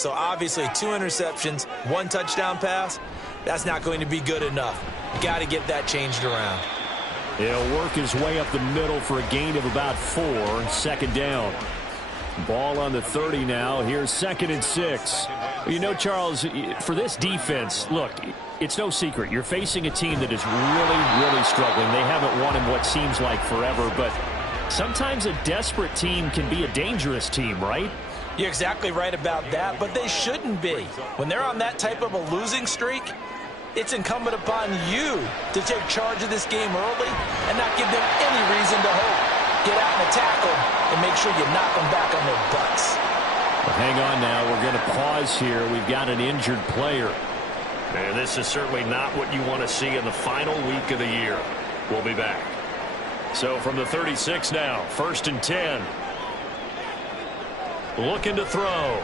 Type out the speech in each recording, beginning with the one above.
So obviously 2 interceptions, 1 touchdown pass, that's not going to be good enough. You got to get that changed around. He'll work his way up the middle for a gain of about 4, second down. Ball on the 30 now. Here's 2nd and 6. You know, Charles, for this defense, look, it's no secret. You're facing a team that is really, really struggling. They haven't won in what seems like forever, but sometimes a desperate team can be a dangerous team, right? You're exactly right about that, but they shouldn't be. When they're on that type of a losing streak, it's incumbent upon you to take charge of this game early and not give them any reason to hope. Get out and attack them and make sure you knock them back on their butts. Well, hang on now. We're going to pause here. We've got an injured player. And this is certainly not what you want to see in the final week of the year. We'll be back. So from the 36 now, 1st and 10. Looking to throw.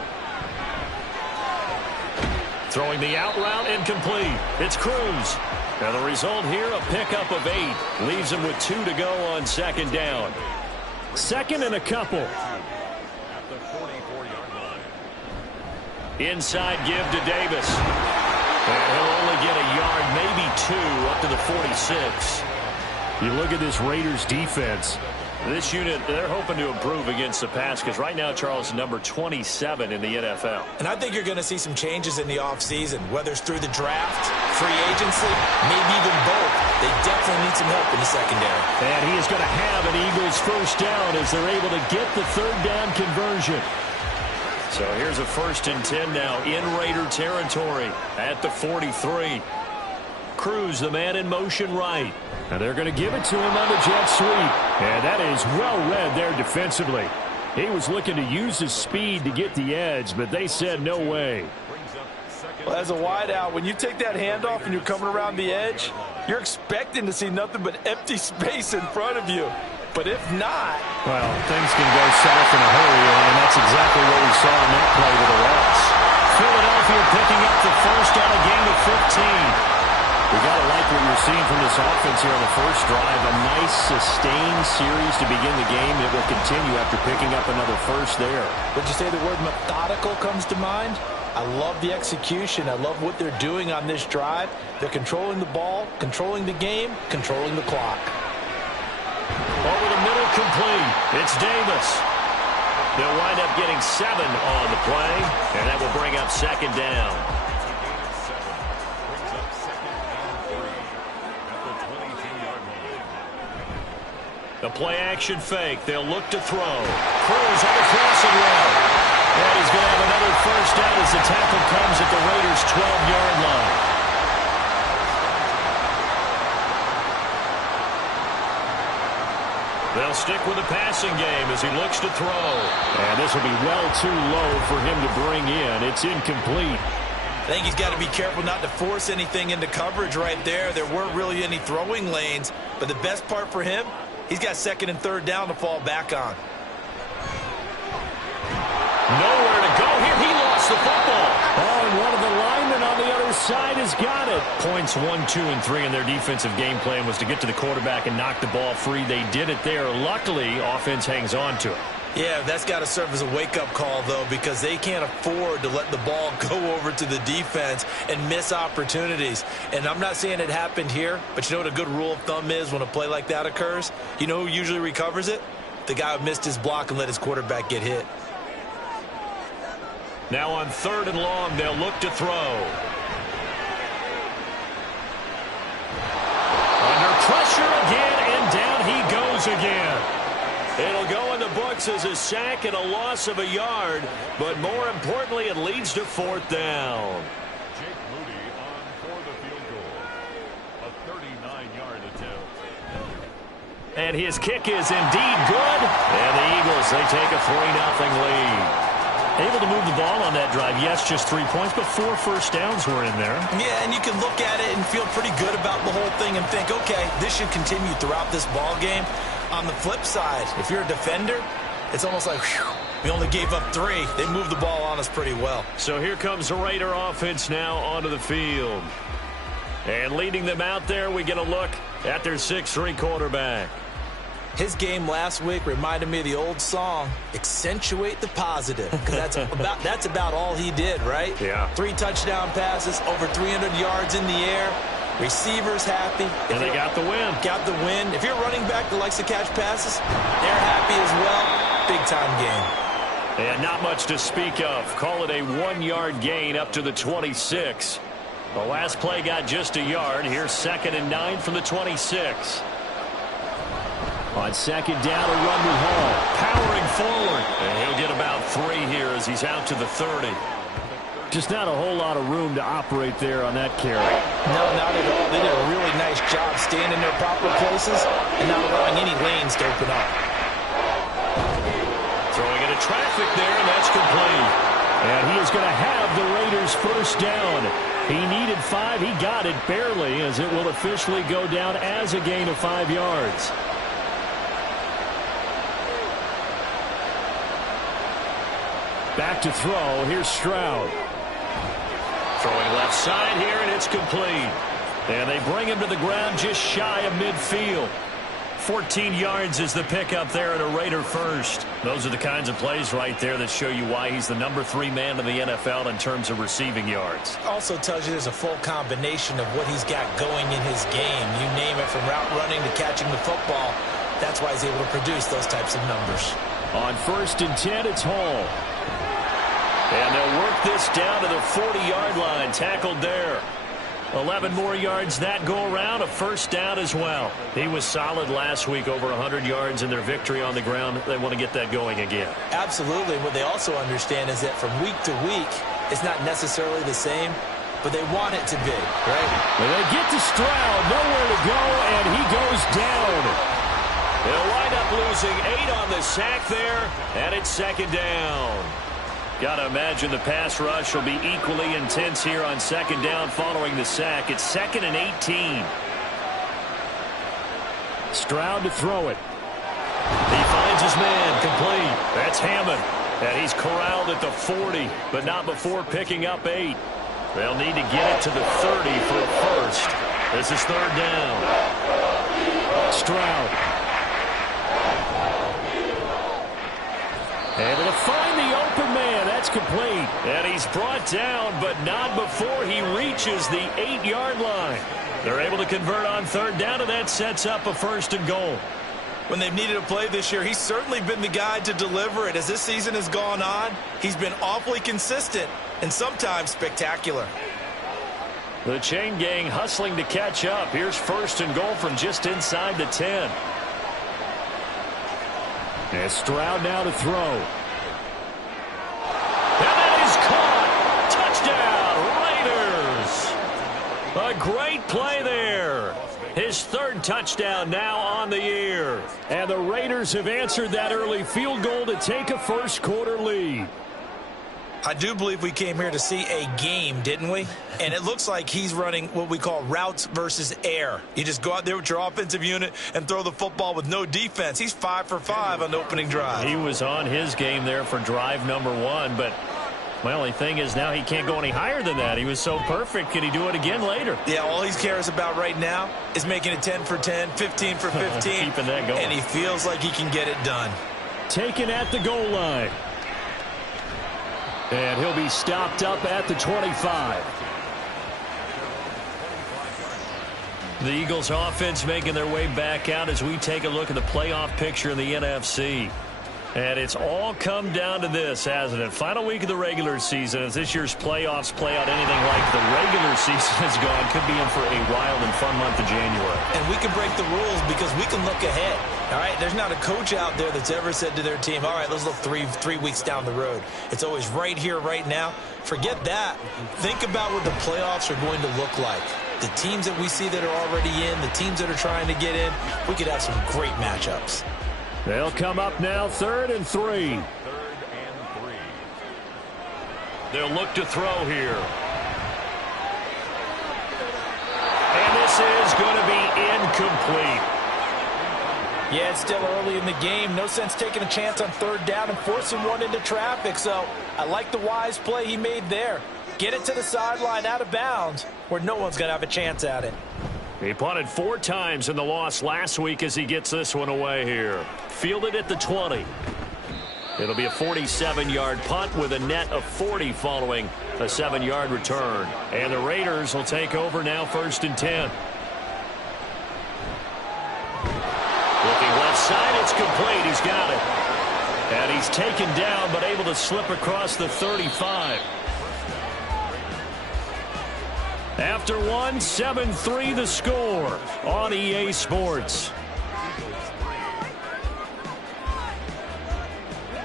Throwing the out route incomplete. It's Cruz. Now the result here, a pickup of 8. Leaves him with 2 to go on 2nd down. 2nd and a couple. Inside give to Davis. And he'll only get a yard, maybe 2, up to the 46. You look at this Raiders defense. This unit, they're hoping to improve against the pass because right now, Charles, number 27 in the NFL. And I think you're going to see some changes in the offseason, whether it's through the draft, free agency, maybe even both. They definitely need some help in the secondary. And he is going to have an Eagles 1st down as they're able to get the 3rd down conversion. So here's a 1st and 10 now in Raider territory at the 43. Cruz, the man in motion right. And they're going to give it to him on the jet sweep. And that is well read there defensively. He was looking to use his speed to get the edge, but they said no way. Well, as a wideout, when you take that handoff and you're coming around the edge, you're expecting to see nothing but empty space in front of you. But if not... well, things can go south in a hurry, and that's exactly what we saw in that play with the loss. Philadelphia picking up the 1st on a gain of 15. We got to like what you're seeing from this offense here on the 1st drive. A nice, sustained series to begin the game. It will continue after picking up another 1st there. Would you say the word methodical comes to mind? I love the execution. I love what they're doing on this drive. They're controlling the ball, controlling the game, controlling the clock. Over the middle, complete. It's Davis. They'll wind up getting 7 on the play, and that will bring up 2nd down. The play-action fake. They'll look to throw. Cruz on the crossing route. And he's going to have another 1st down as the tackle comes at the Raiders' 12-yard line. They'll stick with the passing game as he looks to throw. And this will be well too low for him to bring in. It's incomplete. I think he's got to be careful not to force anything into coverage right there. There weren't really any throwing lanes. But the best part for him, he's got 2nd and 3rd down to fall back on. Nowhere to go here. He lost the football. Oh, and one of the linemen on the other side has got it. Points 1, 2, and 3 in their defensive game plan was to get to the quarterback and knock the ball free. They did it there. Luckily, offense hangs on to it. Yeah, that's got to serve as a wake-up call, though, because they can't afford to let the ball go over to the defense and miss opportunities. And I'm not saying it happened here, but you know what a good rule of thumb is when a play like that occurs? You know who usually recovers it? The guy who missed his block and let his quarterback get hit. Now on 3rd and long, they'll look to throw. Under pressure again, and down he goes again. It'll go in the books as a sack and a loss of a yard, but more importantly, it leads to 4th down. Jake Moody on for the field goal. A 39-yard attempt. And his kick is indeed good. And the Eagles, they take a 3-0 lead. Able to move the ball on that drive. Yes, just 3 points, but 4 first downs were in there. Yeah, and you can look at it and feel pretty good about the whole thing and think, okay, this should continue throughout this ball game. On the flip side, if you're a defender, it's almost like, whew, we only gave up 3. They moved the ball on us pretty well. So here comes the Raider offense now onto the field. And leading them out there, we get a look at their 6'3" quarterback. His game last week reminded me of the old song, accentuate the positive, because that's about all he did, right? Yeah. 3 touchdown passes, over 300 yards in the air. Receivers happy. And they got the win. Got the win. If you're a running back that likes to catch passes, they're happy as well. Big-time game. And not much to speak of. Call it a 1-yard gain up to the 26. The last play got just a yard. Here's 2nd and 9 from the 26. On 2nd down, a run with Hall. Powering forward. And he'll get about 3 here as he's out to the 30. Just not a whole lot of room to operate there on that carry. No, not at all. They did a really nice job staying in their proper places and not allowing any lanes to open up. Throwing into traffic there, and that's complete. And he is going to have the Raiders first down. He needed 5. He got it barely, as it will officially go down as a gain of 5 yards. Back to throw. Here's Stroud. Throwing left side here, and it's complete. And they bring him to the ground just shy of midfield. 14 yards is the pickup there at a Raider first. Those are the kinds of plays right there that show you why he's the number 3 man in the NFL in terms of receiving yards. Also tells you there's a full combination of what he's got going in his game. You name it, from route running to catching the football. That's why he's able to produce those types of numbers. On 1st and 10, it's Hall. And they'll work this down to the 40-yard line. Tackled there. 11 more yards that go around. A first down as well. He was solid last week, over 100 yards in their victory on the ground. They want to get that going again. Absolutely. What they also understand is that from week to week, it's not necessarily the same, but they want it to be, right? Well, they get to Stroud, nowhere to go, and he goes down. They'll wind up losing 8 on the sack there, and it's 2nd down. Got to imagine the pass rush will be equally intense here on 2nd down following the sack. It's 2nd and 18. Stroud to throw it. He finds his man, complete. That's Hammond. And he's corralled at the 40, but not before picking up 8. They'll need to get it to the 30 for a first. This is 3rd down. Stroud. Able to find the open man. That's complete. And he's brought down, but not before he reaches the 8-yard line. They're able to convert on 3rd down, and that sets up a 1st and goal. When they've needed a play this year, he's certainly been the guy to deliver it. As this season has gone on, he's been awfully consistent and sometimes spectacular. The chain gang hustling to catch up. Here's 1st and goal from just inside the 10. And Stroud now to throw. And that is caught. Touchdown, Raiders. A great play there. His 3rd touchdown now on the year. And the Raiders have answered that early field goal to take a first-quarter lead. I do believe we came here to see a game, didn't we? And it looks like he's running what we call routes versus air. You just go out there with your offensive unit and throw the football with no defense. He's 5 for 5 on the opening drive. He was on his game there for drive number 1, but my only thing is now he can't go any higher than that. He was so perfect. Can he do it again later? Yeah, all he cares about right now is making it 10 for 10, 15 for 15. Keeping that going. And he feels like he can get it done. Taken at the goal line. And he'll be stopped up at the 25. The Eagles offense making their way back out as we take a look at the playoff picture in the NFC. And it's all come down to this, hasn't it? Final week of the regular season. As this year's playoffs play out anything like the regular season has gone, could be in for a wild and fun month of January. And we can break the rules because we can look ahead. All right, there's not a coach out there that's ever said to their team, all right, let's look three weeks down the road. It's always right here, right now. Forget that. Think about what the playoffs are going to look like. The teams that we see that are already in, the teams that are trying to get in, we could have some great matchups. They'll come up now, 3rd and 3. 3rd and 3. They'll look to throw here. And this is going to be incomplete. Yeah, it's still early in the game. No sense taking a chance on 3rd down and forcing one into traffic. So I like the wise play he made there. Get it to the sideline out of bounds where no one's going to have a chance at it. He punted 4 times in the loss last week as he gets this one away here. Fielded at the 20. It'll be a 47-yard punt with a net of 40 following a 7-yard return. And the Raiders will take over now, 1st and 10. Looking left side, it's complete. He's got it. And he's taken down but able to slip across the 35. After one, 7-3 the score on EA Sports.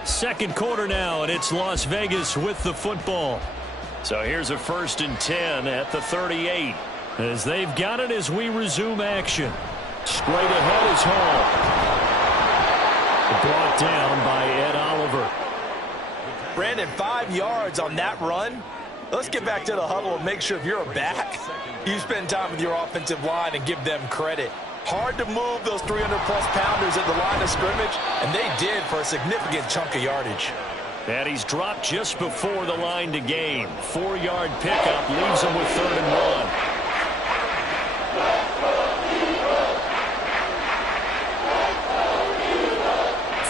Second quarter now, and it's Las Vegas with the football. So here's a 1st and 10 at the 38. As they've got it as we resume action. Straight ahead is Hall. Brought down by Ed Oliver. Brandon, 5 yards on that run. Let's get back to the huddle and make sure if you're a back, you spend time with your offensive line and give them credit. Hard to move those 300-plus pounders at the line of scrimmage, and they did for a significant chunk of yardage. And he's dropped just before the line to gain. 4-yard pickup leaves him with 3rd and 1.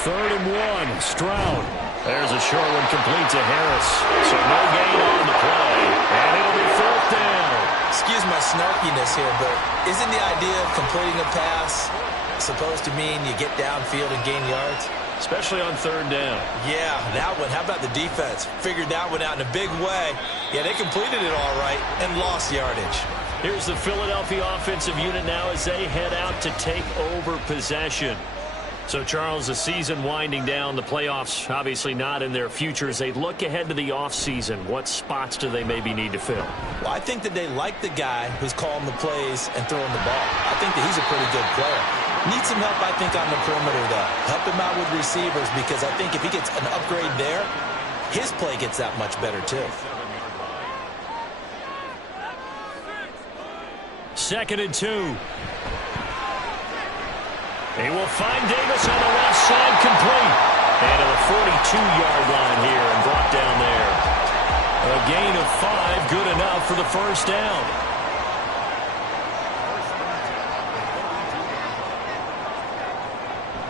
Third and 1, Stroud. There's a short one complete to Harris. So no gain on the play. And it'll be 4th down. Excuse my snarkiness here, but isn't the idea of completing a pass supposed to mean you get downfield and gain yards? Especially on 3rd down. Yeah, that one. How about the defense? Figured that one out in a big way. Yeah, they completed it all right and lost yardage. Here's the Philadelphia offensive unit now as they head out to take over possession. So, Charles, the season winding down, the playoffs obviously not in their future. As they look ahead to the offseason, what spots do they maybe need to fill? Well, I think that they like the guy who's calling the plays and throwing the ball. I think that he's a pretty good player. Needs some help, I think, on the perimeter, though. Help him out with receivers because I think if he gets an upgrade there, his play gets that much better, too. 2nd and 2. He will find Davis on the left side, complete. And to the 42-yard line here and brought down there. A gain of 5, good enough for the 1st down.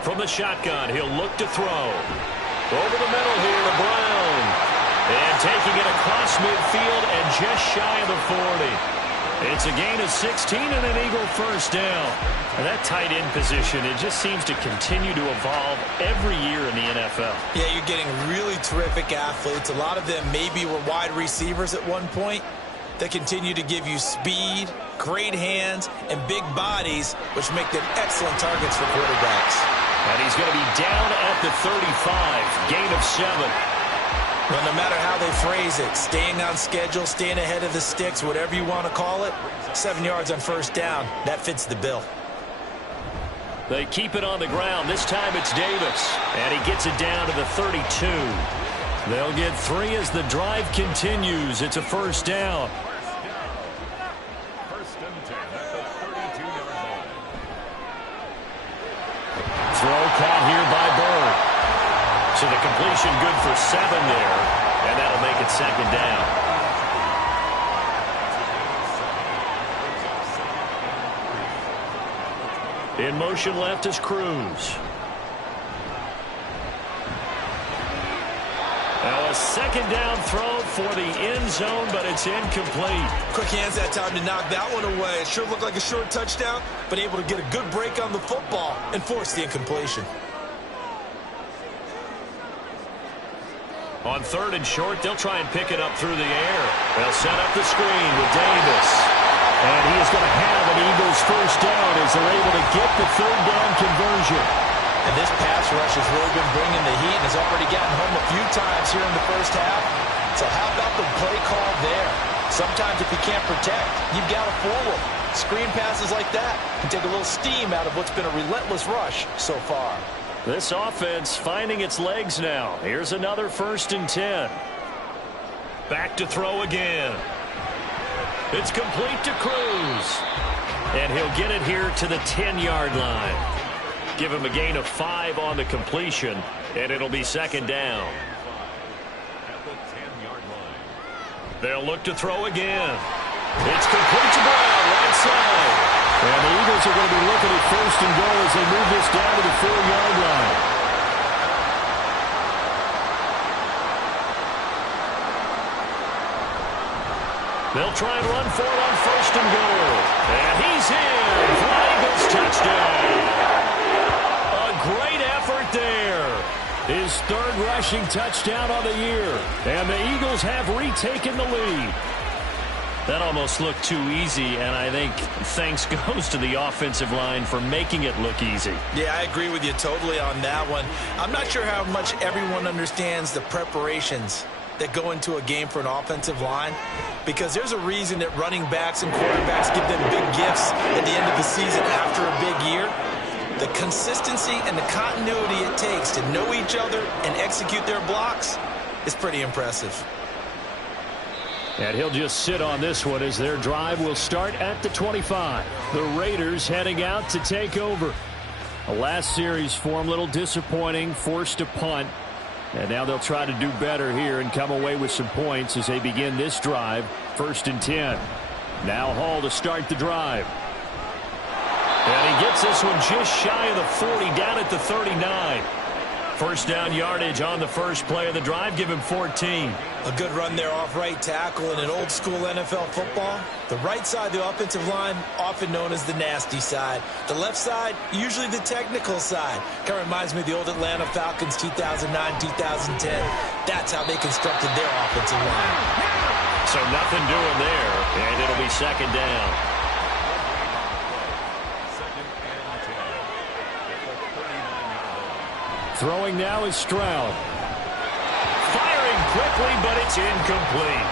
From the shotgun, he'll look to throw. Over the middle here to Brown. And taking it across midfield and just shy of the 40. It's a gain of 16 and an Eagle 1st down. And that tight end position, it just seems to continue to evolve every year in the NFL. Yeah, you're getting really terrific athletes. A lot of them maybe were wide receivers at one point. They continue to give you speed, great hands, and big bodies, which make them excellent targets for quarterbacks. And he's going to be down at the 35, gain of 7. Well, no matter how they phrase it, staying on schedule, staying ahead of the sticks, whatever you want to call it, 7 yards on 1st down, that fits the bill. They keep it on the ground. This time it's Davis. And he gets it down to the 32. They'll get 3 as the drive continues. It's a 1st down. 1st and 10 at the 32-yard line. Throw caught here by Bird. So the completion good for 7 there. And that'll make it 2nd down. In motion left is Cruz. Now a 2nd down throw for the end zone, but it's incomplete. Quick hands that time to knock that one away. It sure looked like a short touchdown, but able to get a good break on the football and force the incompletion. On 3rd and short, they'll try and pick it up through the air. They'll set up the screen with Davis. And he is going to have an Eagles 1st down as they're able to get the 3rd down conversion. And this pass rush has really been bringing the heat and has already gotten home a few times here in the 1st half. So how about the play call there? Sometimes if you can't protect, you've got to fool them. Screen passes like that can take a little steam out of what's been a relentless rush so far. This offense finding its legs now. Here's another 1st and 10. Back to throw again. It's complete to Cruz. And he'll get it here to the 10-yard line. Give him a gain of 5 on the completion, and it'll be 2nd down. At the 10-yard line. They'll look to throw again. It's complete to Brown right side. And the Eagles are going to be looking at first and goal as they move this down to the 4-yard line. They'll try and run for it on first and goal. And he's in for an Eagles touchdown. A great effort there. His third rushing touchdown on the year. And the Eagles have retaken the lead. That almost looked too easy, and I think thanks goes to the offensive line for making it look easy. Yeah, I agree with you totally on that one. I'm not sure how much everyone understands the preparations that go into a game for an offensive line, because there's a reason that running backs and quarterbacks give them big gifts at the end of the season after a big year. The consistency and the continuity it takes to know each other and execute their blocks is pretty impressive. And he'll just sit on this one as their drive will start at the 25. The Raiders heading out to take over. The last series for them, a little disappointing, forced a punt. And now they'll try to do better here and come away with some points as they begin this drive. 1st and 10. Now Hall to start the drive. And he gets this one just shy of the 40, down at the 39. First down yardage on the first play of the drive. Give him 14. A good run there off right tackle in an old school NFL football. The right side of the offensive line, often known as the nasty side. The left side, usually the technical side. Kind of reminds me of the old Atlanta Falcons 2009-2010. That's how they constructed their offensive line. So nothing doing there, and it'll be second down. Throwing now is Stroud. Firing quickly, but it's incomplete.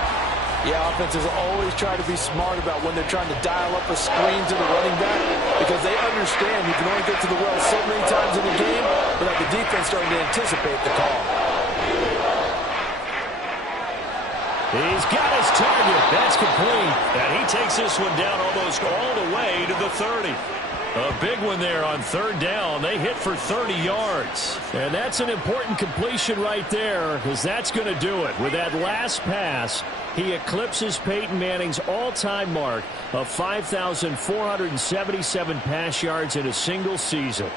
Yeah, offenses always try to be smart about when they're trying to dial up a screen to the running back, because they understand you can only get to the well so many times in the game without the defense starting to anticipate the call. He's got his target. That's complete. And he takes this one down almost all the way to the 30. A big one there on 3rd down. They hit for 30 yards. And that's an important completion right there, because that's going to do it. With that last pass, he eclipses Peyton Manning's all-time mark of 5,477 pass yards in a single season.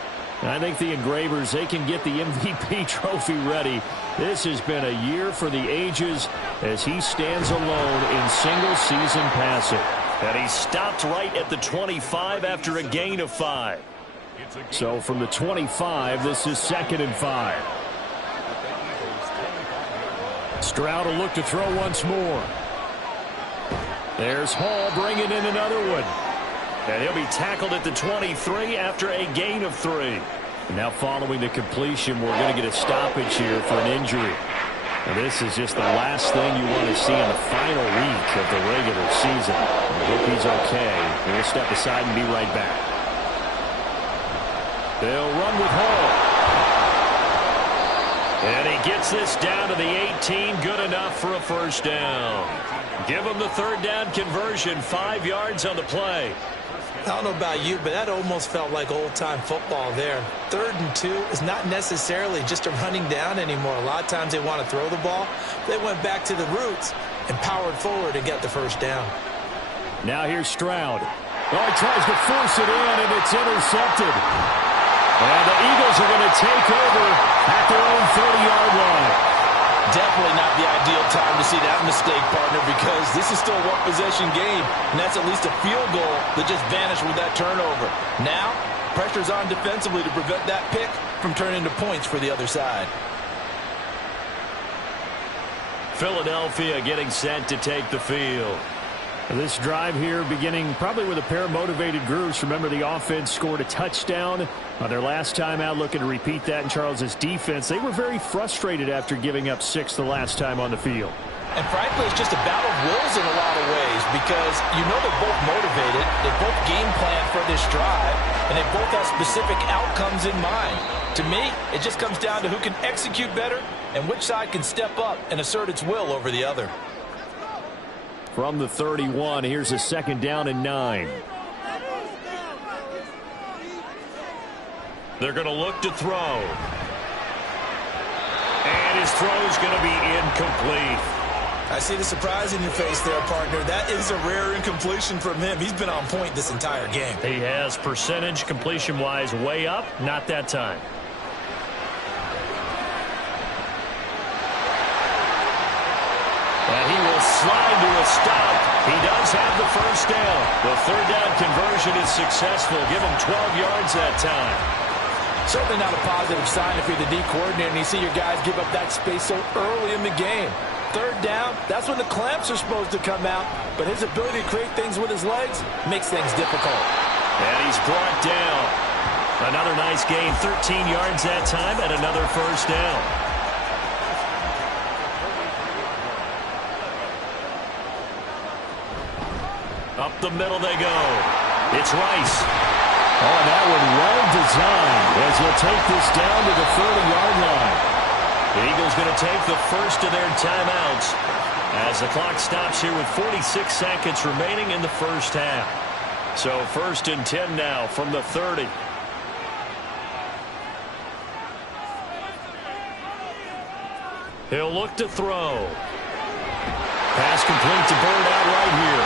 And I think the Engravers, they can get the MVP trophy ready. This has been a year for the ages as he stands alone in single-season passing. And he stopped right at the 25 after a gain of 5. So from the 25, this is 2nd and 5. Stroud will look to throw once more. There's Hall bringing in another one. And he'll be tackled at the 23 after a gain of 3. Now following the completion, we're going to get a stoppage here for an injury. And this is just the last thing you want to see in the final week of the regular season. I hope he's okay. We'll step aside and be right back. They'll run with Hall. And he gets this down to the 18. Good enough for a first down. Give him the 3rd down conversion. 5 yards on the play. I don't know about you, but that almost felt like old-time football there. 3rd and 2 is not necessarily just a running down anymore. A lot of times they want to throw the ball. They went back to the roots and powered forward and got the first down. Now here's Stroud. Oh, he tries to force it in, and it's intercepted. And the Eagles are going to take over at their own 30-yard line. Definitely not the ideal time to see that mistake, partner, because this is still a one-possession game, and that's at least a field goal that just vanished with that turnover. Now, pressure's on defensively to prevent that pick from turning into points for the other side. Philadelphia getting set to take the field. This drive here beginning probably with a pair of motivated groups. Remember, the offense scored a touchdown on their last time out, looking to repeat that in Charles's defense. They were very frustrated after giving up 6 the last time on the field. And frankly, it's just a battle of wills in a lot of ways, because you know they're both motivated, they both game plan for this drive, and they both have specific outcomes in mind. To me, it just comes down to who can execute better and which side can step up and assert its will over the other. From the 31, here's a 2nd down and 9. They're going to look to throw. And his throw is going to be incomplete. I see the surprise in your face there, partner. That is a rare incompletion from him. He's been on point this entire game. He has percentage completion-wise way up. Not that time. And he will slide to a stop. He does have the first down. The third down conversion is successful. Give him 12 yards that time. Certainly not a positive sign if you're the D coordinator and you see your guys give up that space so early in the game. Third down, that's when the clamps are supposed to come out. But his ability to create things with his legs makes things difficult. And he's brought down. Another nice gain, 13 yards that time, and another first down. Up the middle they go. It's Rice. Oh, that one well designed as he'll take this down to the 30-yard line. The Eagles going to take the first of their timeouts as the clock stops here with 46 seconds remaining in the first half. So 1st and 10 now from the 30. He'll look to throw. Pass complete to Bird out right here.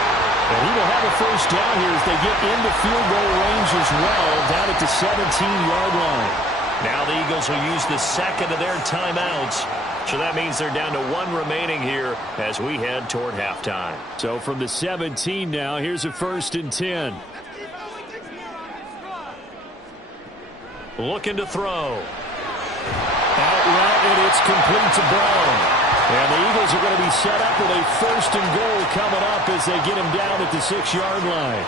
And he will have a first down here as they get into field goal range as well, down at the 17-yard line. Now the Eagles will use the second of their timeouts. So that means they're down to one remaining here as we head toward halftime. So from the 17 now, here's a 1st and 10. Looking to throw. Out route, and it's complete to Brown. And the Eagles are going to be set up with a 1st and goal coming up as they get him down at the 6-yard line.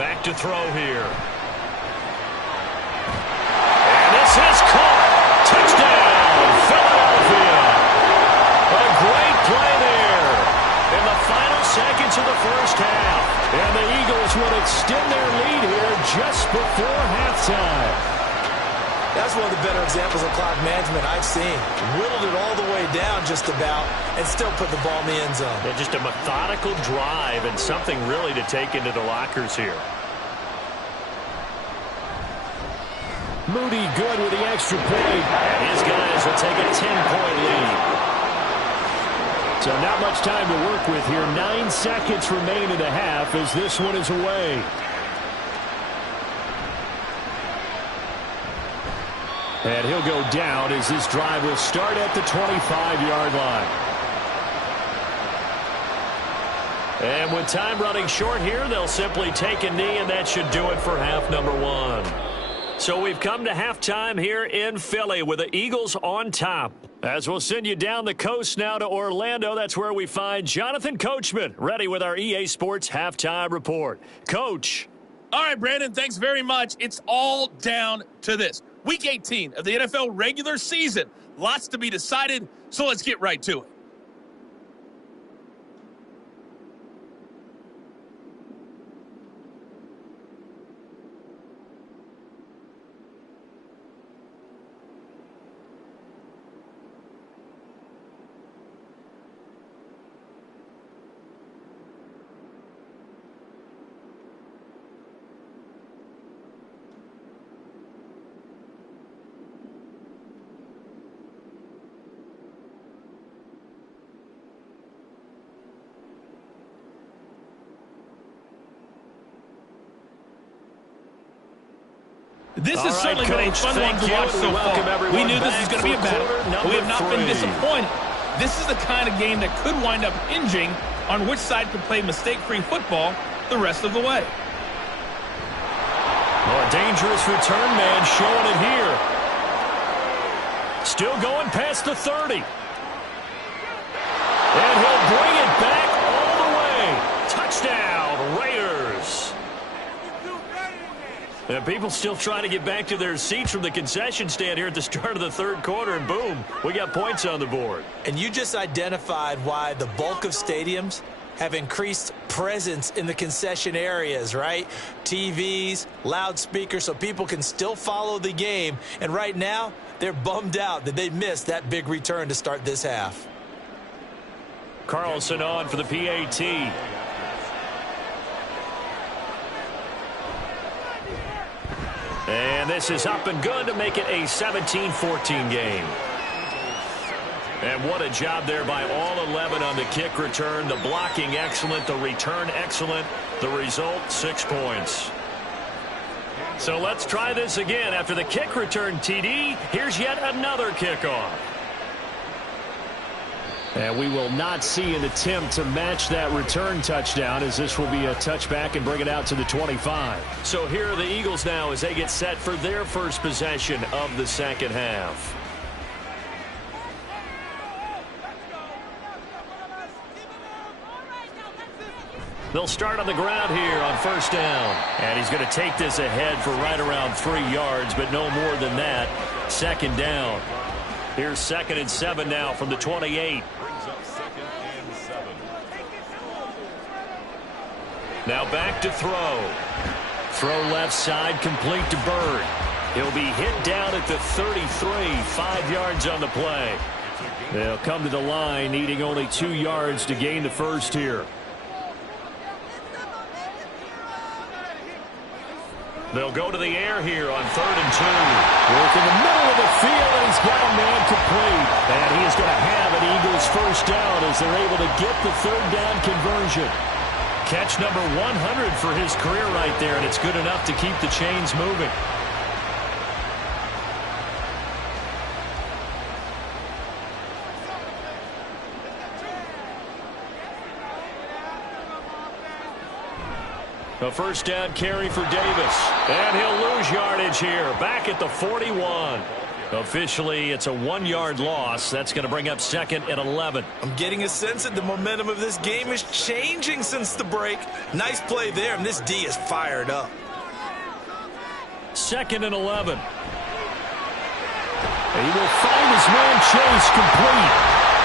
Back to throw here. And this is caught. Touchdown, Philadelphia. A great play there in the final seconds of the first half. And the Eagles will extend their lead here just before halftime. That's one of the better examples of clock management I've seen. Whittled it all the way down just about and still put the ball in the end zone. Yeah, just a methodical drive and something really to take into the lockers here. Moody good with the extra point. And his guys will take a 10-point lead. So not much time to work with here. 9 seconds remain in the half as this one is away. And he'll go down as this drive will start at the 25-yard line. And with time running short here, they'll simply take a knee, and that should do it for half number one. So we've come to halftime here in Philly with the Eagles on top. As we'll send you down the coast now to Orlando, that's where we find Jonathan Coachman, ready with our EA Sports halftime report. Coach. All right, Brandon, thanks very much. It's all down to this. Week 18 of the NFL regular season. Lots to be decided, so let's get right to it. This has certainly been a fun one to watch so far. We knew this was going to be a battle, but we have not been disappointed. This is the kind of game that could wind up hinging on which side can play mistake-free football the rest of the way. Oh, a dangerous return man showing it here. Still going past the 30. And he'll bring it back all the way. Touchdown, Raiders. And people still trying to get back to their seats from the concession stand here at the start of the third quarter, and boom, we got points on the board. And you just identified why the bulk of stadiums have increased presence in the concession areas, right? TVs, loudspeakers, so people can still follow the game. And right now, they're bummed out that they missed that big return to start this half. Carlson on for the PAT. And this is up and good to make it a 17-14 game. And what a job there by all 11 on the kick return. The blocking excellent, the return excellent. The result, 6 points. So let's try this again. After the kick return TD, here's yet another kickoff. And we will not see an attempt to match that return touchdown, as this will be a touchback and bring it out to the 25. So here are the Eagles now as they get set for their first possession of the second half. They'll start on the ground here on first down. And he's going to take this ahead for right around 3 yards, but no more than that. Second down. Here's 2nd and 7 now from the 28. Now back to throw. Throw left side, complete to Bird. He'll be hit down at the 33, 5 yards on the play. They'll come to the line, needing only 2 yards to gain the first here. They'll go to the air here on 3rd and 2. Work in the middle of the field, and he's got a man complete. And he is going to have an Eagles first down as they're able to get the 3rd down conversion. Catch number 100 for his career right there, and it's good enough to keep the chains moving. A first down carry for Davis. And he'll lose yardage here. Back at the 41. Officially, it's a 1-yard loss. That's going to bring up 2nd and 11. I'm getting a sense that the momentum of this game is changing since the break. Nice play there, and this D is fired up. 2nd and 11. He will find his man Chase complete.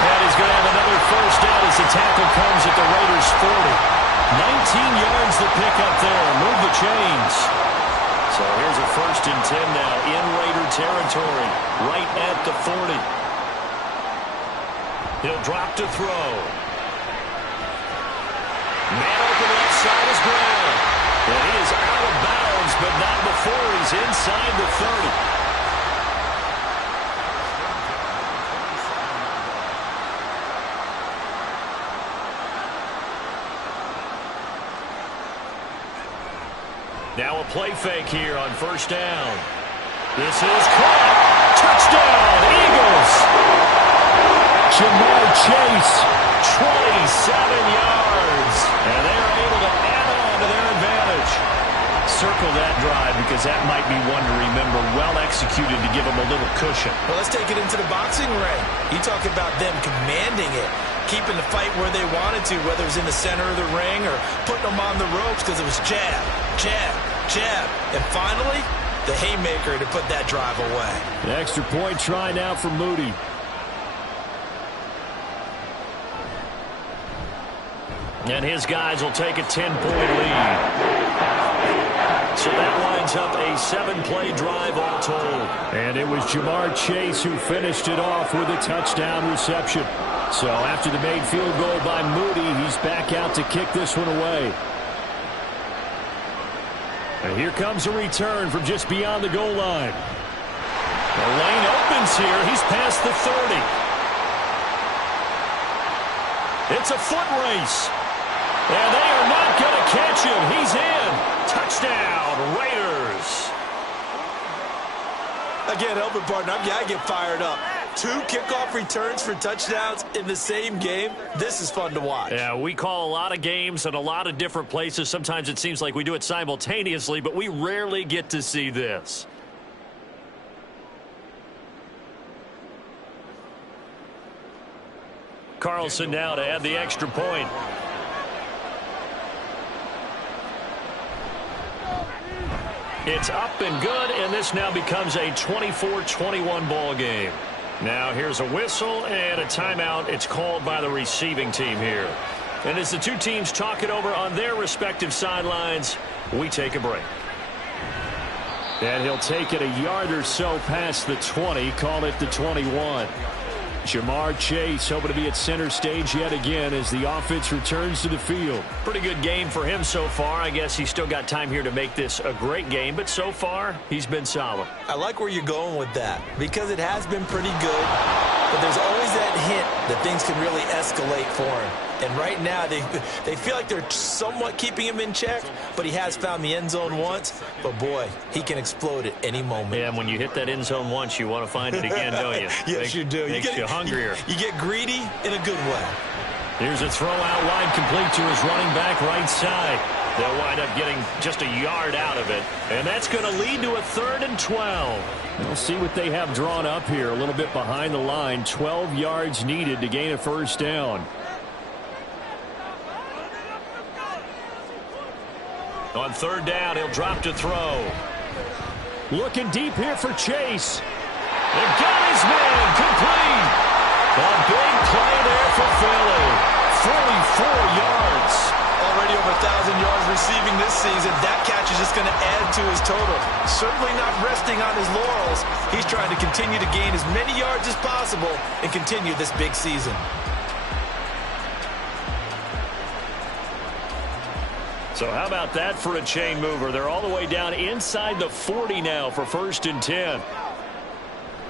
And he's going to have another first down as the tackle comes at the Raiders' 40. 19 yards to pick up there. Move the chains. So here's a 1st and 10 now in Raider territory. Right at the 40. He'll drop to throw. Man open left side is Brown. And he is out of bounds, but not before he's inside the 30. Now a play fake here on first down. This is caught. Touchdown, Eagles. Jamar Chase. 27 yards. And they are able to add on to their advantage. Circle that drive because that might be one to remember. Well executed to give them a little cushion. Well, let's take it into the boxing ring. You talk about them commanding it, keeping the fight where they wanted to, whether it was in the center of the ring or putting them on the ropes because it was jab, jab, jab. And finally, the haymaker to put that drive away. The extra point try now for Moody. And his guys will take a 10-point lead. So that lines up a 7-play drive all told. And it was Jamar Chase who finished it off with a touchdown reception. So after the made field goal by Moody, he's back out to kick this one away. And here comes a return from just beyond the goal line. The lane opens here. He's past the 30. It's a foot race. And they are not going to catch him. He's in. Touchdown, Raiders. Again, helping partner, I get fired up. 2 kickoff returns for touchdowns in the same game. This is fun to watch. Yeah, we call a lot of games in a lot of different places. Sometimes it seems like we do it simultaneously, but we rarely get to see this. Carlson now to add the extra point. It's up and good, and this now becomes a 24-21 ball game. Now here's a whistle and a timeout. It's called by the receiving team here. And as the two teams talk it over on their respective sidelines, we take a break. And he'll take it a yard or so past the 20, call it the 21. Jamar Chase hoping to be at center stage yet again as the offense returns to the field. Pretty good game for him so far. I guess he's still got time here to make this a great game, but so far he's been solid. I like where you're going with that because it has been pretty good, but there's always that hint that things can really escalate for him. And right now, they feel like they're somewhat keeping him in check, but he has found the end zone once. But, boy, he can explode at any moment. Yeah, and when you hit that end zone once, you want to find it again, don't you? Yes, you do. Makes you hungrier. You get greedy in a good way. Here's a throw out wide, complete to his running back right side. They'll wind up getting just a yard out of it. And that's going to lead to a 3rd and 12. We'll see what they have drawn up here. A little bit behind the line. 12 yards needed to gain a first down. On 3rd down, he'll drop to throw. Looking deep here for Chase. They've got his man complete. A big play there for Philly. 44 yards. Already over 1,000 yards receiving this season. That catch is just going to add to his total. Certainly not resting on his laurels. He's trying to continue to gain as many yards as possible and continue this big season. So how about that for a chain mover? They're all the way down inside the 40 now for 1st and 10.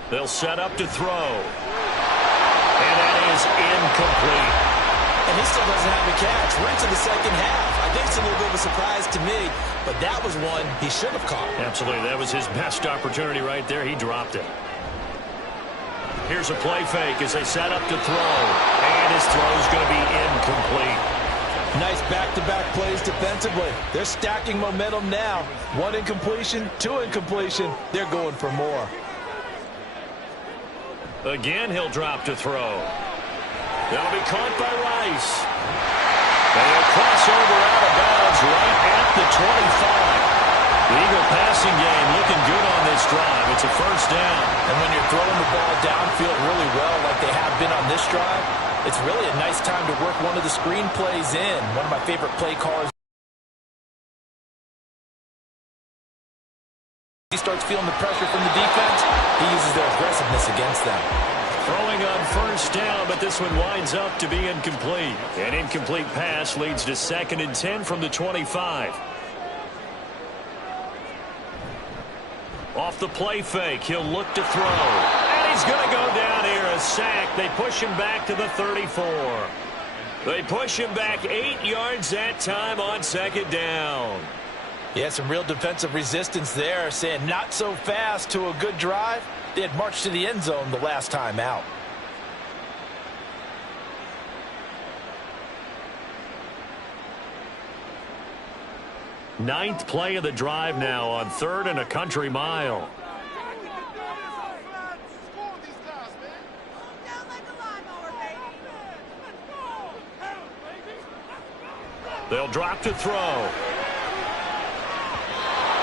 They'll set up to throw. And that is incomplete. And he still doesn't have a catch. We're into the second half. I think it's a little bit of a surprise to me, but that was one he should have caught. Absolutely. That was his best opportunity right there. He dropped it. Here's a play fake as they set up to throw. And his throw is going to be incomplete. Nice back-to-back plays defensively. They're stacking momentum now. 1 incompletion, 2 incompletion. They're going for more. Again, he'll drop to throw. That'll be caught by Rice. And he'll cross over out of bounds right at the 25. The Eagle passing game looking good on this drive. It's a first down. And when you're throwing the ball downfield really well like they have been on this drive, it's really a nice time to work one of the screen plays in. One of my favorite play callers. He starts feeling the pressure from the defense. He uses their aggressiveness against them. Throwing on first down, but this one winds up to be incomplete. An incomplete pass leads to 2nd and 10 from the 25. Off the play fake, he'll look to throw. And he's going to go down here, a sack. They push him back to the 34. They push him back 8 yards that time on 2nd down. Yeah, some real defensive resistance there, saying not so fast to a good drive. They had marched to the end zone the last time out. Ninth play of the drive now on 3rd and a country mile. They'll drop to throw.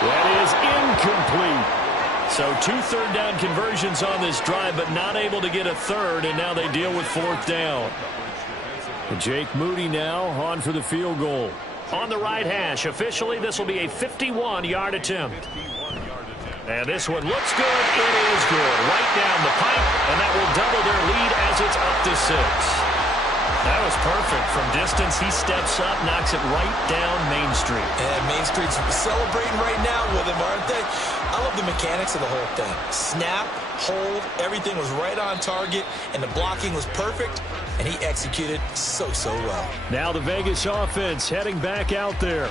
That is incomplete. So 2 third down conversions on this drive, but not able to get a 3rd, and now they deal with 4th down. Jake Moody now on for the field goal. On the right hash, officially this will be a 51-yard attempt. And this one looks good. It is good. Right down the pipe, and that will double their lead as it's up to 6. That was perfect. From distance, he steps up, knocks it right down Main Street. And Main Street's celebrating right now with him, aren't they? I love the mechanics of the whole thing. Snap, hold, everything was right on target, and the blocking was perfect, and he executed so well. Now the Vegas offense heading back out there.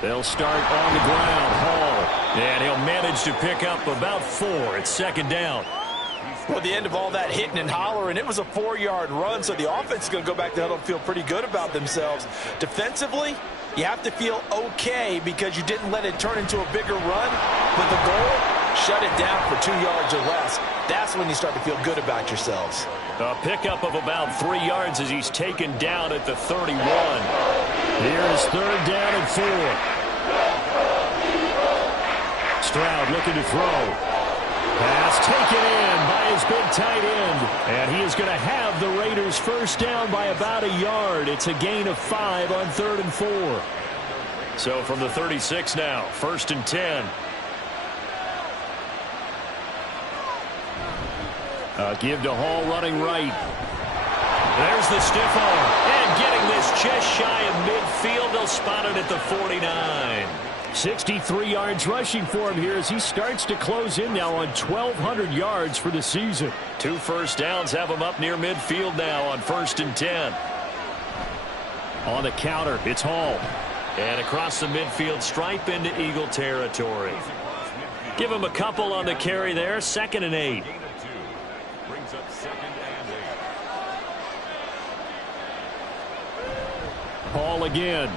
They'll start on the ground. Hall. And he'll manage to pick up about 4. It's 2nd down. Well, the end of all that hitting and hollering, it was a 4-yard run, so the offense is going to go back to huddle and feel pretty good about themselves. Defensively, you have to feel okay because you didn't let it turn into a bigger run. But the goal, shut it down for 2 yards or less. That's when you start to feel good about yourselves. A pickup of about 3 yards as he's taken down at the 31. Here's 3rd down and 4. Stroud looking to throw. Pass taken in by his big tight end. And he is going to have the Raiders first down by about a yard. It's a gain of 5 on 3rd and 4. So from the 36 now, 1st and 10. Give to Hall running right. There's the stiff arm. And getting this just shy of midfield. They'll spot it at the 49. 63 yards rushing for him here as he starts to close in now on 1,200 yards for the season. 2 first downs have him up near midfield now on 1st and 10. On the counter, it's Hall. And across the midfield stripe into Eagle territory. Give him a couple on the carry there. 2nd and 8. Brings up 2nd and 8. Hall again.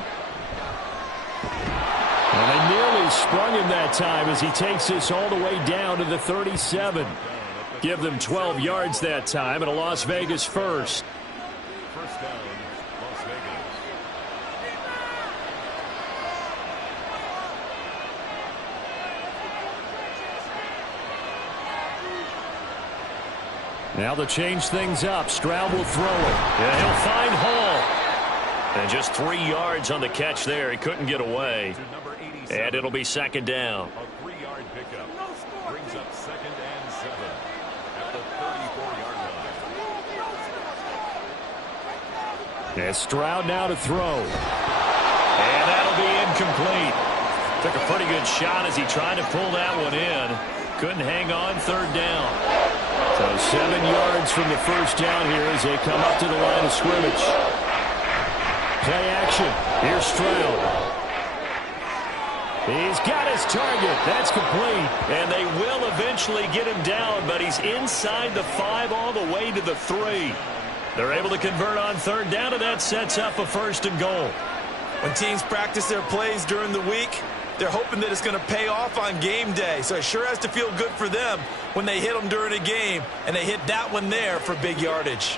And they nearly sprung him that time as he takes this all the way down to the 37. Give them 12 yards that time and a Las Vegas first. First down, Las Vegas. Now they'll change things up. Stroud will throw it. Yeah, he'll find Hall. And just 3 yards on the catch there. He couldn't get away. And it'll be 2nd down. A 3-yard pickup. Brings up 2nd and 7 at the 34-yard line. And Stroud now to throw. And that'll be incomplete. Took a pretty good shot as he tried to pull that one in. Couldn't hang on. 3rd down. So 7 yards from the first down here as they come up to the line of scrimmage. Play action. Here's Stroud. He's got his target. That's complete. And they will eventually get him down, but he's inside the 5 all the way to the 3. They're able to convert on 3rd down, and that sets up a 1st and goal. When teams practice their plays during the week, they're hoping that it's going to pay off on game day. So it sure has to feel good for them when they hit them during a game, and they hit that one there for big yardage.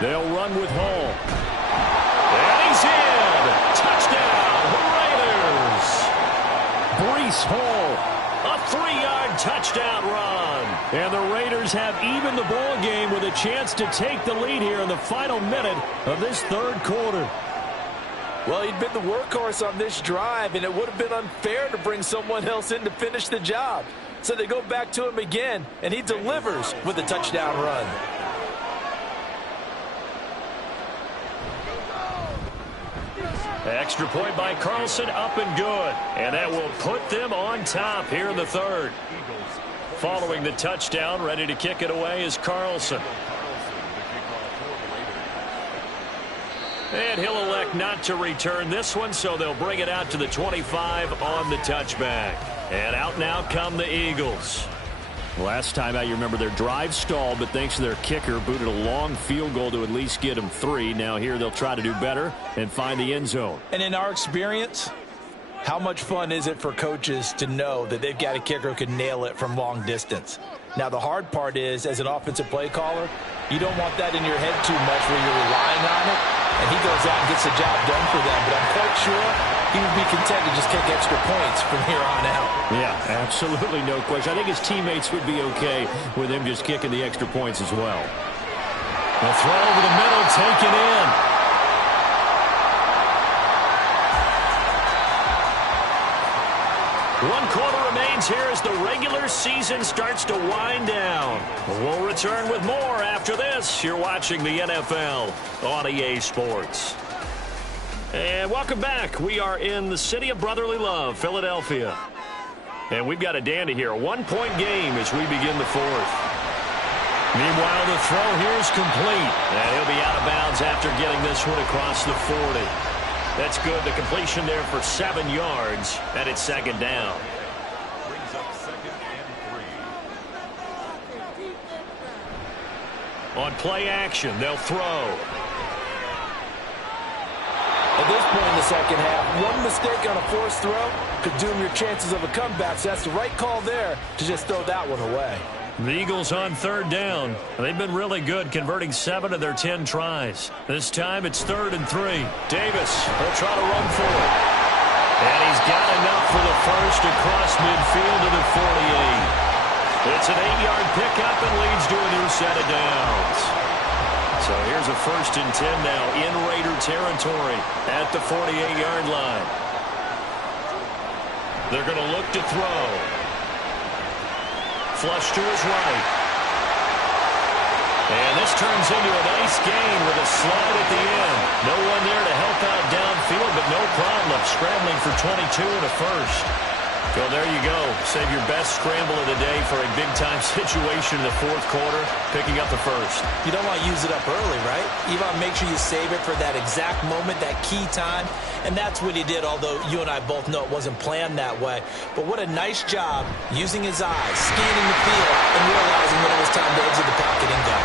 They'll run with Hall. And he's in. Touchdown, Raiders. Breece Hall. A 3-yard touchdown run. And the Raiders have evened the ball game with a chance to take the lead here in the final minute of this 3rd quarter. Well, he'd been the workhorse on this drive, and it would have been unfair to bring someone else in to finish the job. So they go back to him again, and he delivers with a touchdown run. Extra point by Carlson, up and good. And that will put them on top here in the 3rd. Following the touchdown, ready to kick it away is Carlson. And he'll elect not to return this one, so they'll bring it out to the 25 on the touchback. And out now come the Eagles. Last time out, you remember their drive stalled, but thanks to their kicker, booted a long field goal to at least get them 3. Now here they'll try to do better and find the end zone. And in our experience, how much fun is it for coaches to know that they've got a kicker who can nail it from long distance? Now the hard part is, as an offensive play caller, you don't want that in your head too much where you're relying on it, and he goes out and gets the job done for them. But I'm quite sure he would be content to just kick extra points from here on out. Yeah, absolutely no question. I think his teammates would be okay with him just kicking the extra points as well. The throw over the middle, taken in. One quarter remains here as the regular season starts to wind down. We'll return with more after this. You're watching the NFL on EA Sports. And welcome back. We are in the city of brotherly love, Philadelphia. And we've got a dandy here. A 1-point game as we begin the 4th. Meanwhile, the throw here is complete. And he'll be out of bounds after getting this one across the 40. That's good. The completion there for 7 yards, and it's 2nd down. Brings up 2nd and 3. On play action, they'll throw. At this point in the second half, one mistake on a forced throw could doom your chances of a comeback. So that's the right call there to just throw that one away. The Eagles on third down. They've been really good, converting 7 of their 10 tries. This time it's 3rd and 3. Davis will try to run for it. And he's got enough for the first across midfield to the 48. It's an 8-yard pickup and leads to a new set of downs. So here's a 1st and 10 now in Raider territory at the 48-yard line. They're going to look to throw. Flush to his right. And this turns into a nice gain with a slide at the end. No one there to help out downfield, but no problem scrambling for 22 and a first. Well, there you go. Save your best scramble of the day for a big-time situation in the 4th quarter, picking up the first. You don't want to use it up early, right? You want to make sure you save it for that exact moment, that key time. And that's what he did, although you and I both know it wasn't planned that way. But what a nice job using his eyes, scanning the field, and realizing when it was time to exit the pocket and go.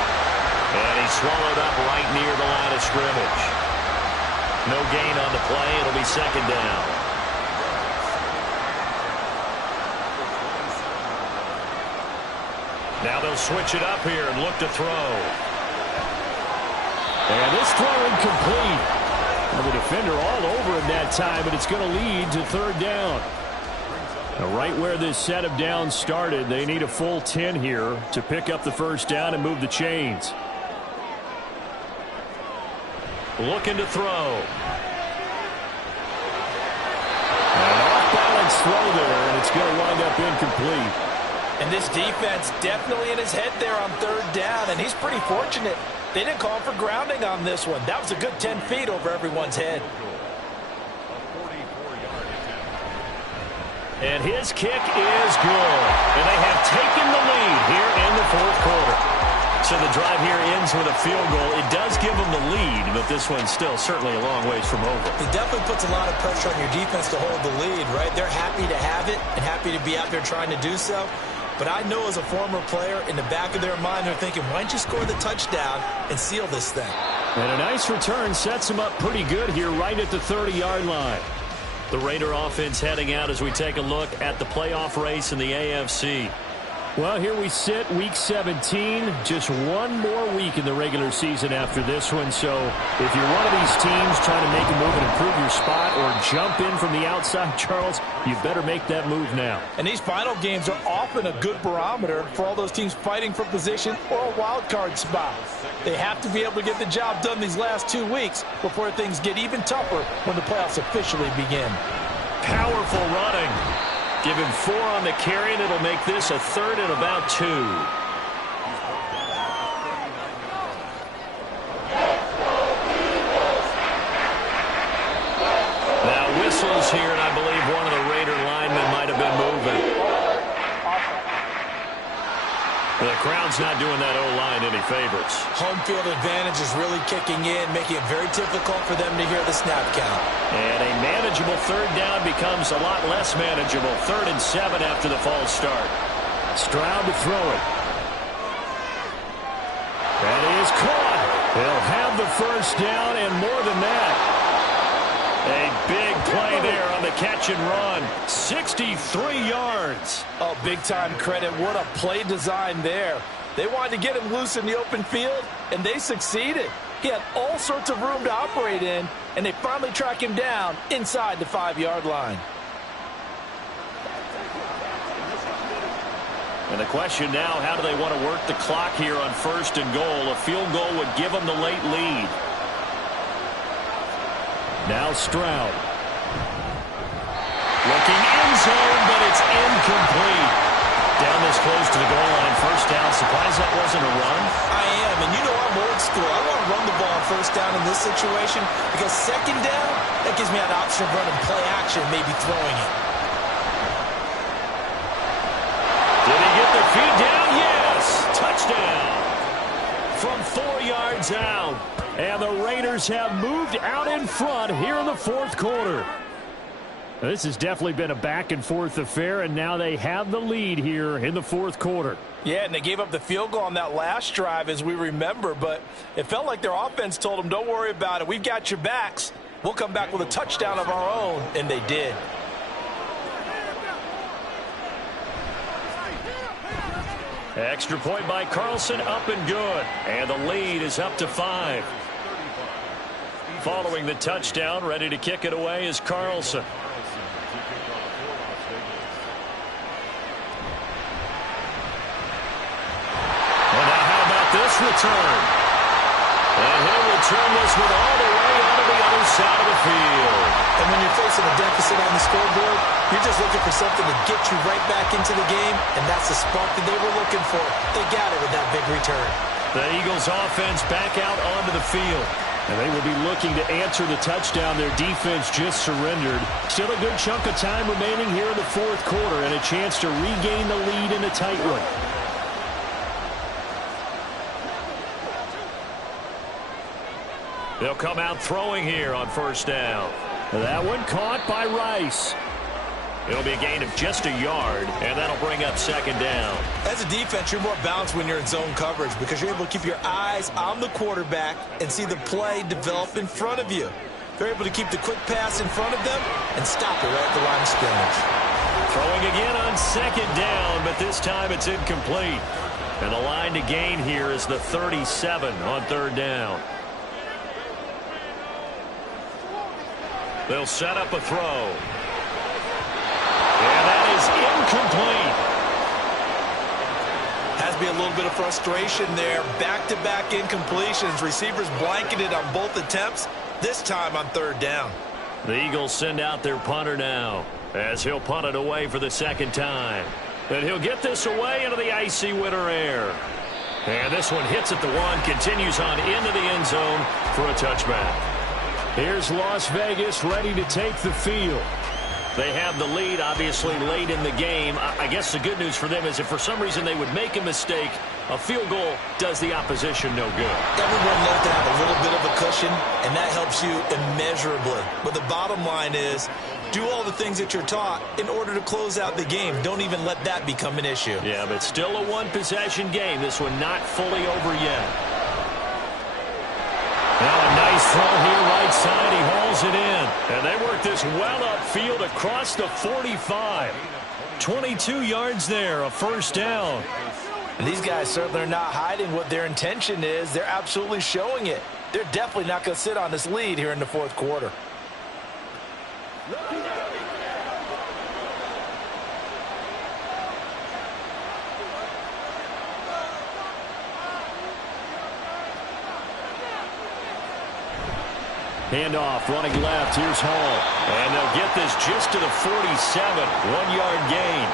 And he swallowed up right near the line of scrimmage. No gain on the play. It'll be 2nd down. Now they'll switch it up here and look to throw. And this throw incomplete. And the defender all over him that time, but it's going to lead to 3rd down. Now, right where this set of downs started, they need a full 10 here to pick up the 1st down and move the chains. Looking to throw. An off-balance throw there, and it's going to wind up incomplete. And this defense definitely in his head there on 3rd down, and he's pretty fortunate. They didn't call for grounding on this one. That was a good 10 feet over everyone's head. And his kick is good. And they have taken the lead here in the 4th quarter. So the drive here ends with a field goal. It does give them the lead, but this one's still certainly a long ways from over. It definitely puts a lot of pressure on your defense to hold the lead, right? They're happy to have it and happy to be out there trying to do so. But I know as a former player, in the back of their mind, they're thinking, why don't you score the touchdown and seal this thing? And a nice return sets them up pretty good here right at the 30-yard line. The Raider offense heading out as we take a look at the playoff race in the AFC. Well, here we sit, Week 17. Just one more week in the regular season after this one. So if you're one of these teams trying to make a move and improve your spot or jump in from the outside, Charles, you better make that move now. And these final games are often a good barometer for all those teams fighting for position or a wild card spot. They have to be able to get the job done these last 2 weeks before things get even tougher when the playoffs officially begin. Powerful running. Give him 4 on the carry, and it'll make this a 3rd and about 2. Now whistles here, and I believe one of the Raider linemen might have been moving. The crowd's not doing that O-line any favors. Home field advantage is really kicking in, making it very difficult for them to hear the snap count. And a manageable 3rd down becomes a lot less manageable. 3rd and 7 after the false start. Stroud to throw it. And he is caught. They'll have the 1st down and more than that. A big play there on the catch and run. 63 yards. Oh, big-time credit. What a play design there. They wanted to get him loose in the open field, and they succeeded. He had all sorts of room to operate in, and they finally track him down inside the 5-yard line. And the question now, how do they want to work the clock here on 1st and goal? A field goal would give them the late lead. Now Stroud. Looking end zone, but it's incomplete. Down this close to the goal line, 1st down. Surprised that wasn't a run? I am, and you know I'm old school. I want to run the ball on 1st down in this situation because 2nd down, that gives me an option of running play action, maybe throwing it. Did he get the feet down? Yes! Touchdown! From 4 yards out. And the Raiders have moved out in front here in the 4th quarter. This has definitely been a back-and-forth affair, and now they have the lead here in the 4th quarter. Yeah, and they gave up the field goal on that last drive, as we remember, but it felt like their offense told them, don't worry about it. We've got your backs. We'll come back with a touchdown of our own, and they did. Extra point by Carlson, up and good. And the lead is up to 5. Following the touchdown, ready to kick it away is Carlson. And now how about this return? And he'll return this one all the way onto the other side of the field. And when you're facing a deficit on the scoreboard, you're just looking for something to get you right back into the game, and that's the spark that they were looking for. They got it with that big return. The Eagles offense back out onto the field. And they will be looking to answer the touchdown their defense just surrendered. Still a good chunk of time remaining here in the fourth quarter and a chance to regain the lead in a tight one. They'll come out throwing here on first down. That one caught by Rice. It'll be a gain of just a yard, and that'll bring up second down. As a defense, you're more balanced when you're in zone coverage because you're able to keep your eyes on the quarterback and see the play develop in front of you. They're able to keep the quick pass in front of them and stop it right at the line of scrimmage. Throwing again on second down, but this time it's incomplete. And the line to gain here is the 37 on third down. They'll set up a throw. And that is incomplete. Has to be a little bit of frustration there. Back-to-back incompletions. Receivers blanketed on both attempts, this time on third down. The Eagles send out their punter now as he'll punt it away for the second time. And he'll get this away into the icy winter air. And this one hits at the 1, continues on into the end zone for a touchback. Here's Las Vegas ready to take the field. They have the lead, obviously, late in the game. I guess the good news for them is if for some reason they would make a mistake, a field goal does the opposition no good. Everyone knows to have a little bit of a cushion, and that helps you immeasurably. But the bottom line is, do all the things that you're taught in order to close out the game. Don't even let that become an issue. Yeah, but still a one-possession game. This one not fully over yet. Now a nice throw here right side. He hauls it in. And they work this well upfield across the 45. 22 yards there, a first down. And these guys certainly are not hiding what their intention is. They're absolutely showing it. They're definitely not going to sit on this lead here in the fourth quarter. Handoff, running left. Here's Hall. And they'll get this just to the 47. 1-yard gain.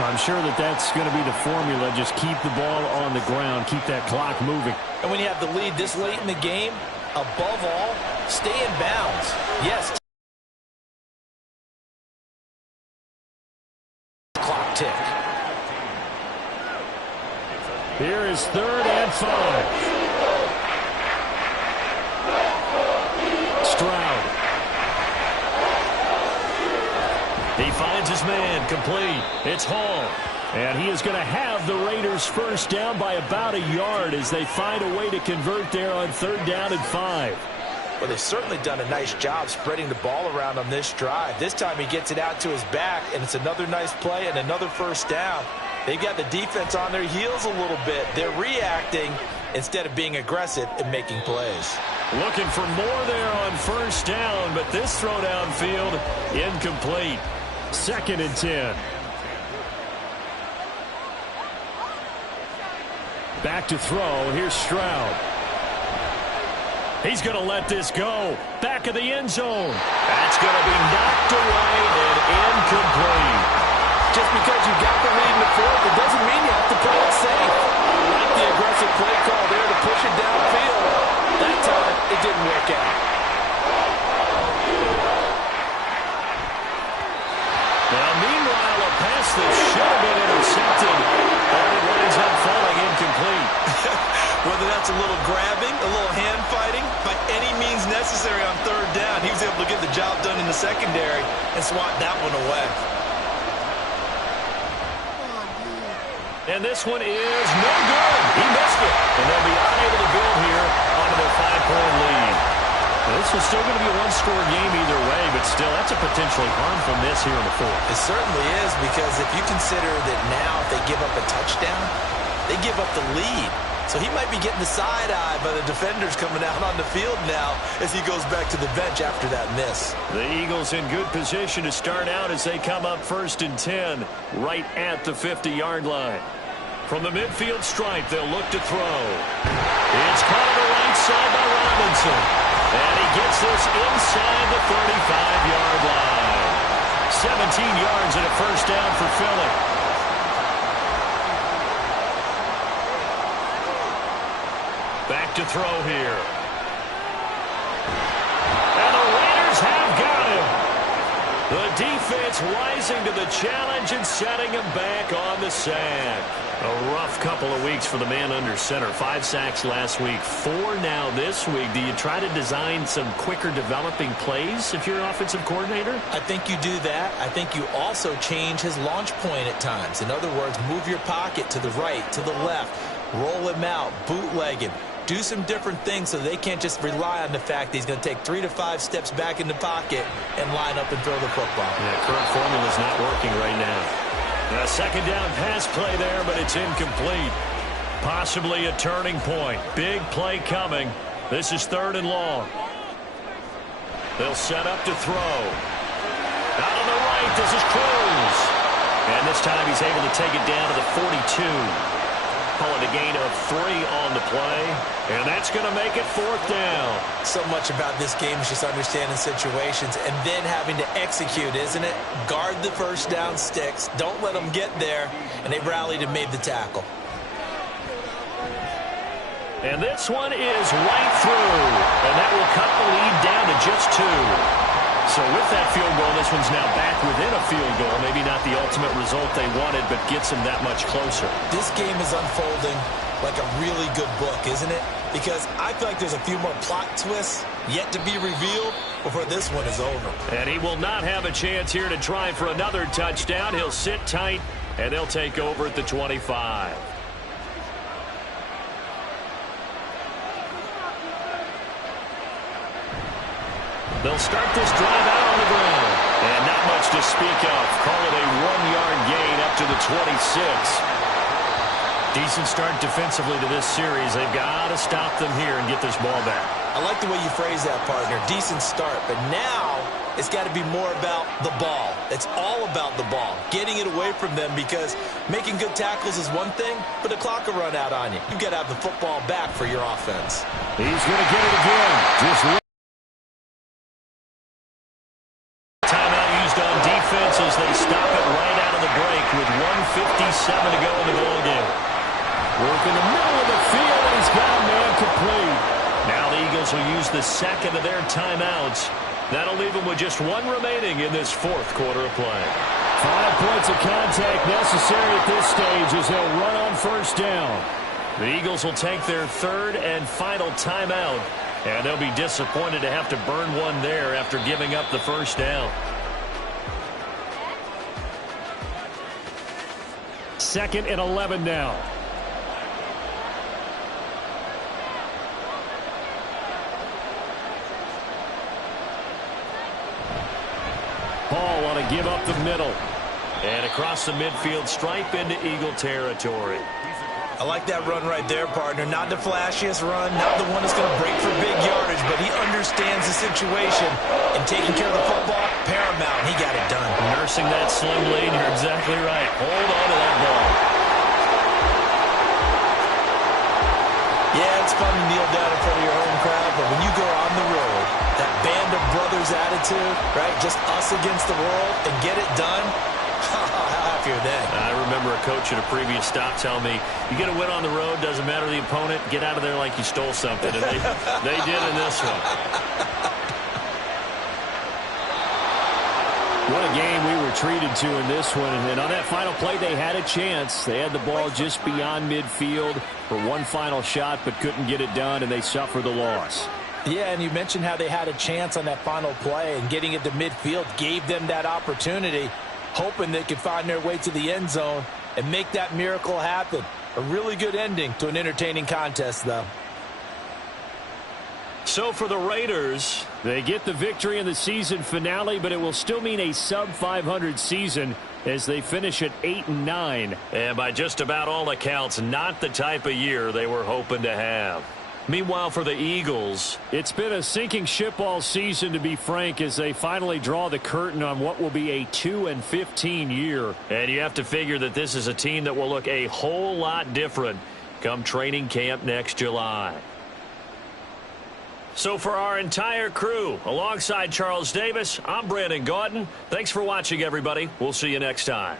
I'm sure that that's going to be the formula. Just keep the ball on the ground. Keep that clock moving. And when you have the lead this late in the game, above all, stay in bounds. Yes. Clock tick. Here is 3rd and 5. Stroud. He finds his man, complete. It's Hall. And he is going to have the Raiders first down by about a yard as they find a way to convert there on 3rd down and 5. Well, they've certainly done a nice job spreading the ball around on this drive. This time he gets it out to his back, and it's another nice play and another first down. They've got the defense on their heels a little bit. They're reacting instead of being aggressive and making plays. Looking for more there on first down, but this throw downfield incomplete. 2nd and 10. Back to throw. Here's Stroud. He's going to let this go. Back of the end zone. That's going to be knocked away and incomplete. Just because you got the lead in the fourth, it doesn't mean you have to play it safe. Like the aggressive play call there to push it downfield. That time, it didn't work out. Now, meanwhile, a pass that should have been intercepted, and it winds up falling incomplete. Whether that's a little grabbing, a little hand fighting, by any means necessary on 3rd down, he was able to get the job done in the secondary and swat that one away. And this one is no good. He missed it. And they'll be unable to build here onto their 5-point lead. This This is still going to be a one-score game either way, but still, that's a potentially harmful miss here in the fourth. It certainly is, because if you consider that now if they give up a touchdown, they give up the lead. So he might be getting the side-eye by the defenders coming out on the field now as he goes back to the bench after that miss. The Eagles in good position to start out as they come up 1st and 10 right at the 50-yard line. From the midfield stripe, they'll look to throw. It's caught on the right side by Robinson. And he gets this inside the 35-yard line. 17 yards and a first down for Philly. Back to throw here. And the Raiders have got him. The defense rising to the challenge and setting him back on the sack. A rough couple of weeks for the man under center. 5 sacks last week, 4 now this week. Do you try to design some quicker developing plays if you're an offensive coordinator? I think you do that. I think you also change his launch point at times. In other words, move your pocket to the right, to the left, roll him out, bootleg him. Do some different things so they can't just rely on the fact that he's going to take 3 to 5 steps back in the pocket and line up and throw the football. Yeah, current formula is not working right now. A second down pass play there, but it's incomplete. Possibly a turning point. Big play coming. This is 3rd and long. They'll set up to throw. Out on the right, this is Cruz. And this time he's able to take it down to the 42. Call it a gain of 3 on the play. And that's going to make it 4th down. So much about this game is just understanding situations and then having to execute, isn't it? Guard the first down sticks. Don't let them get there. And they rallied and made the tackle. And this one is right through. And that will cut the lead down to just 2. So with that field goal, this one's now back within a field goal. Maybe not the ultimate result they wanted, but gets them that much closer. This game is unfolding like a really good book, isn't it? Because I feel like there's a few more plot twists yet to be revealed before this one is over. And he will not have a chance here to try for another touchdown. He'll sit tight, and they'll take over at the 25. They'll start this drive out on the ground. And not much to speak of. Call it a 1-yard gain up to the 26. Decent start defensively to this series. They've got to stop them here and get this ball back. I like the way you phrase that, partner. Decent start. But now it's got to be more about the ball. It's all about the ball. Getting it away from them, because making good tackles is one thing, but the clock will run out on you. You've got to have the football back for your offense. He's going to get it again. Just as they stop it right out of the break with 1:57 to go in the ballgame. Work in the middle of the field, and he's got a man complete. Now the Eagles will use the second of their timeouts. That'll leave them with just 1 remaining in this 4th quarter of play. 5 points of contact necessary at this stage as they'll run on 1st down. The Eagles will take their 3rd and final timeout, and they'll be disappointed to have to burn one there after giving up the 1st down. 2nd and 11 now. Hall want to give up the middle. And across the midfield stripe into Eagle territory. I like that run right there, partner. Not the flashiest run, not the one that's going to break for big yardage, but he understands the situation, and taking care of the football, paramount. He got it done. Nursing that slim lead, you're exactly right. Hold on to that ball. Yeah, it's fun to kneel down in front of your home crowd, but when you go on the road, that band of brothers attitude, right, just us against the world, and get it done, how happy are they? I remember a coach at a previous stop telling me, you get a win on the road, doesn't matter the opponent, get out of there like you stole something. And they did in this one. What a game we were treated to in this one. And on that final play, they had a chance. They had the ball just beyond midfield for one final shot, but couldn't get it done, and they suffer the loss. Yeah, and you mentioned how they had a chance on that final play, and getting it to midfield gave them that opportunity, hoping they could find their way to the end zone and make that miracle happen. A really good ending to an entertaining contest, though. So for the Raiders, they get the victory in the season finale, but it will still mean a sub-500 season as they finish at 8-9. And by just about all accounts, not the type of year they were hoping to have. Meanwhile, for the Eagles, it's been a sinking ship all season, to be frank, as they finally draw the curtain on what will be a 2-15 year. And you have to figure that this is a team that will look a whole lot different come training camp next July. So for our entire crew, alongside Charles Davis, I'm Brandon Gaudin. Thanks for watching, everybody. We'll see you next time.